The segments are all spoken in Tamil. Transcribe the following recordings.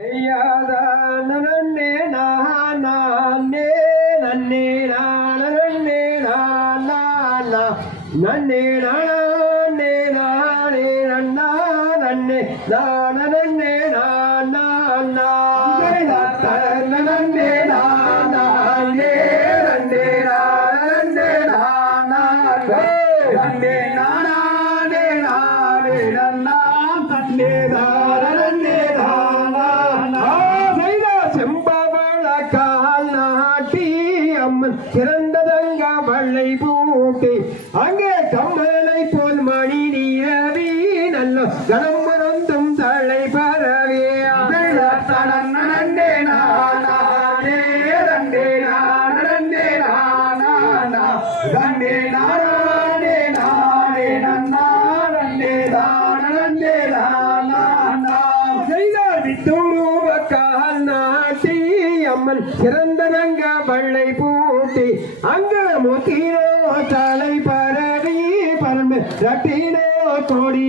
செய்யாத நன்னே நானே நன்னே நானே நானா நன்னே நானே நானே நன்னா நன்னே நானே நானா நன்னே நானே நன்னே அம்மன் சிறந்ததங்க வள்ளை பூட்டி. அங்கே கம்மலை போல் மணி நீரவி நல்ல கணம் மறந்தும் தலை பரவே. நன்னே நானே ரண்டே நானே நானா ரண்டே நானே நானே நன்னா ரண்டே நானே நானா அம்மன் சிறந்தனங்க வள்ளை பூட்டி அங்க முத்தினோ தலை பரவி பரம்பு ரட்டினோ கொடி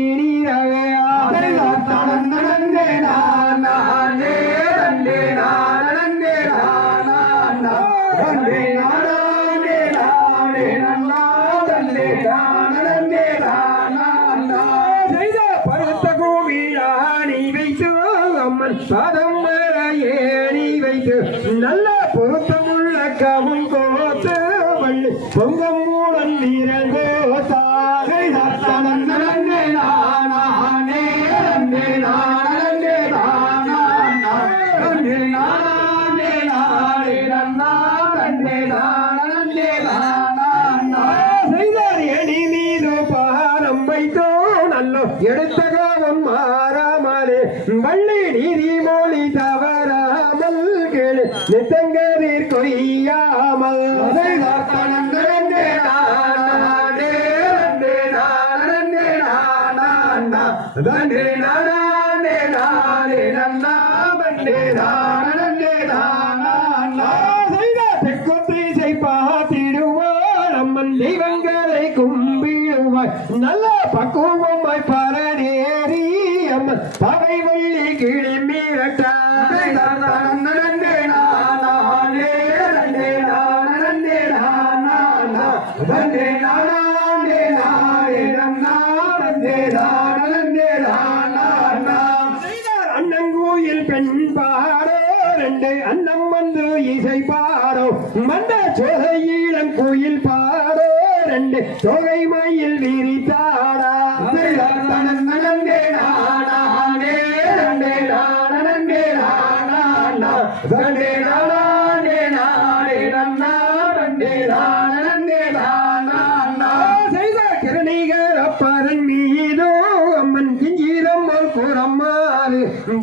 பருத்த கோவிலாணி வைத்து அம்மன் பாதம் வர ஏணி வைத்து நல்ல பொருத்தமுள்ள கவும் கோத்து வள்ளி பொங்கம் மூலம் நீரங்கோ தாகை நன்னே நானே நன்னே நானே நானே நானே நானே நன்னா நானே நானா. செய்தார் எடி மீது பாரம் வைத்தோ நல்ல எடுத்த கொய்யாமல் நன்னே நானே நானே நன்னா நன்னே நானே நானா செய்த தெற்கொத்திசை பார்த்திடுவார் அம்மன் தெய்வங்களை கும்பிடுவாய் நல்ல பக்குவமாய் பரநேரி அம்மன். பகை வள்ளி கிளி மீறட்டாய் கிரணிகர் அப்பரன் ரெண்டு. தொகை மயில் விரித்தாடா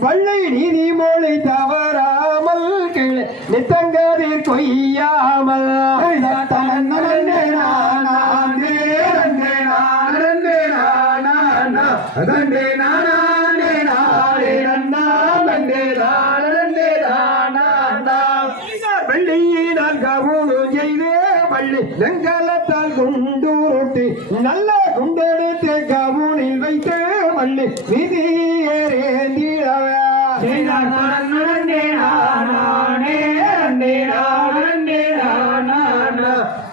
வள்ளை நீதி மொழி தவறா. நித்தங்கதிர் கொய்யாமல். வெள்ளியினால் கவுனும் செய்து வள்ளி வெங்கலத்தால் குண்டூட்டி நல்ல குண்டெடுத்து கவுனில் வைத்து வள்ளி விதியேந்திடவே நன்னே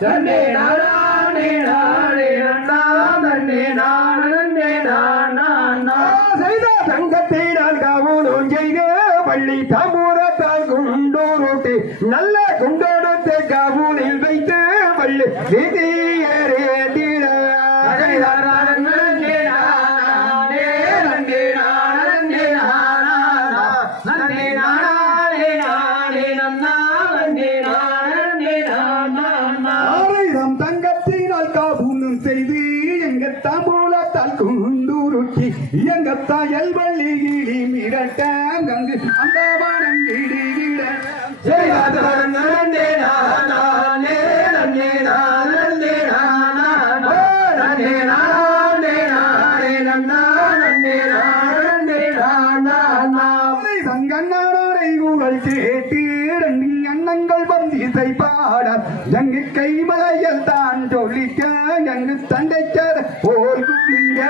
நன்னே நானே நானே நன்னா நன்னே நானே நானா செய்த தங்கத்தினால் கவுனும் செய்து பள்ளி தாமூரத்தால் குண்டூருட்டி நல்ல குண்டோடத்தை கவுனில் வைத்து பள்ளி எங்க தாயல் வள்ளி கிளி மிரட்ட அங்கு அந்த வானம் கிளி விட. சங்கண்ணாரை ஊழல் கேட்டு ரெண்டு அண்ணங்கள் வந்து இசை பாட. எங்கு கைமலையில் தான் சொல்லிக்க எங்கு தண்டைக்கார போல் குடிங்க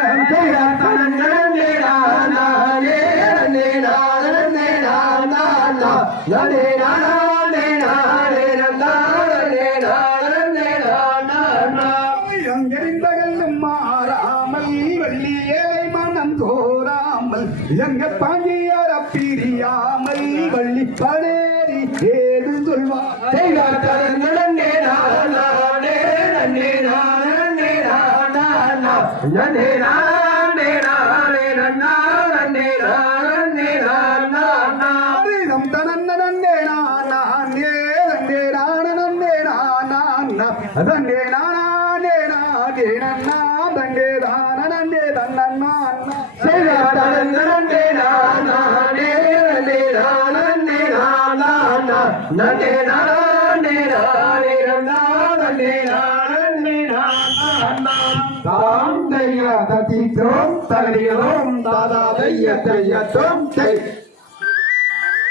நானே நானே நானே நானா எங்கெறிந்தகல்லும் மாறாமல் வெள்ளி ஏழை மனம் தோறாமல் எங்க பாண்டியர பிரியாமல் வள்ளி படேறி ஏது சொல்வார்? நன்னே நானே நானே நானா நன்னே. நானே நானே நன்னா தன்னே தான நன்னே தன்னா செய்வார்கள் நன்னே நானே நன்னே நானா நன்னே நானே நானே நன்னா நன்னே நானே நானா தாம் தைய ததித்தோம் தகதிகளும் தாதா தைய தையத்தோம் தை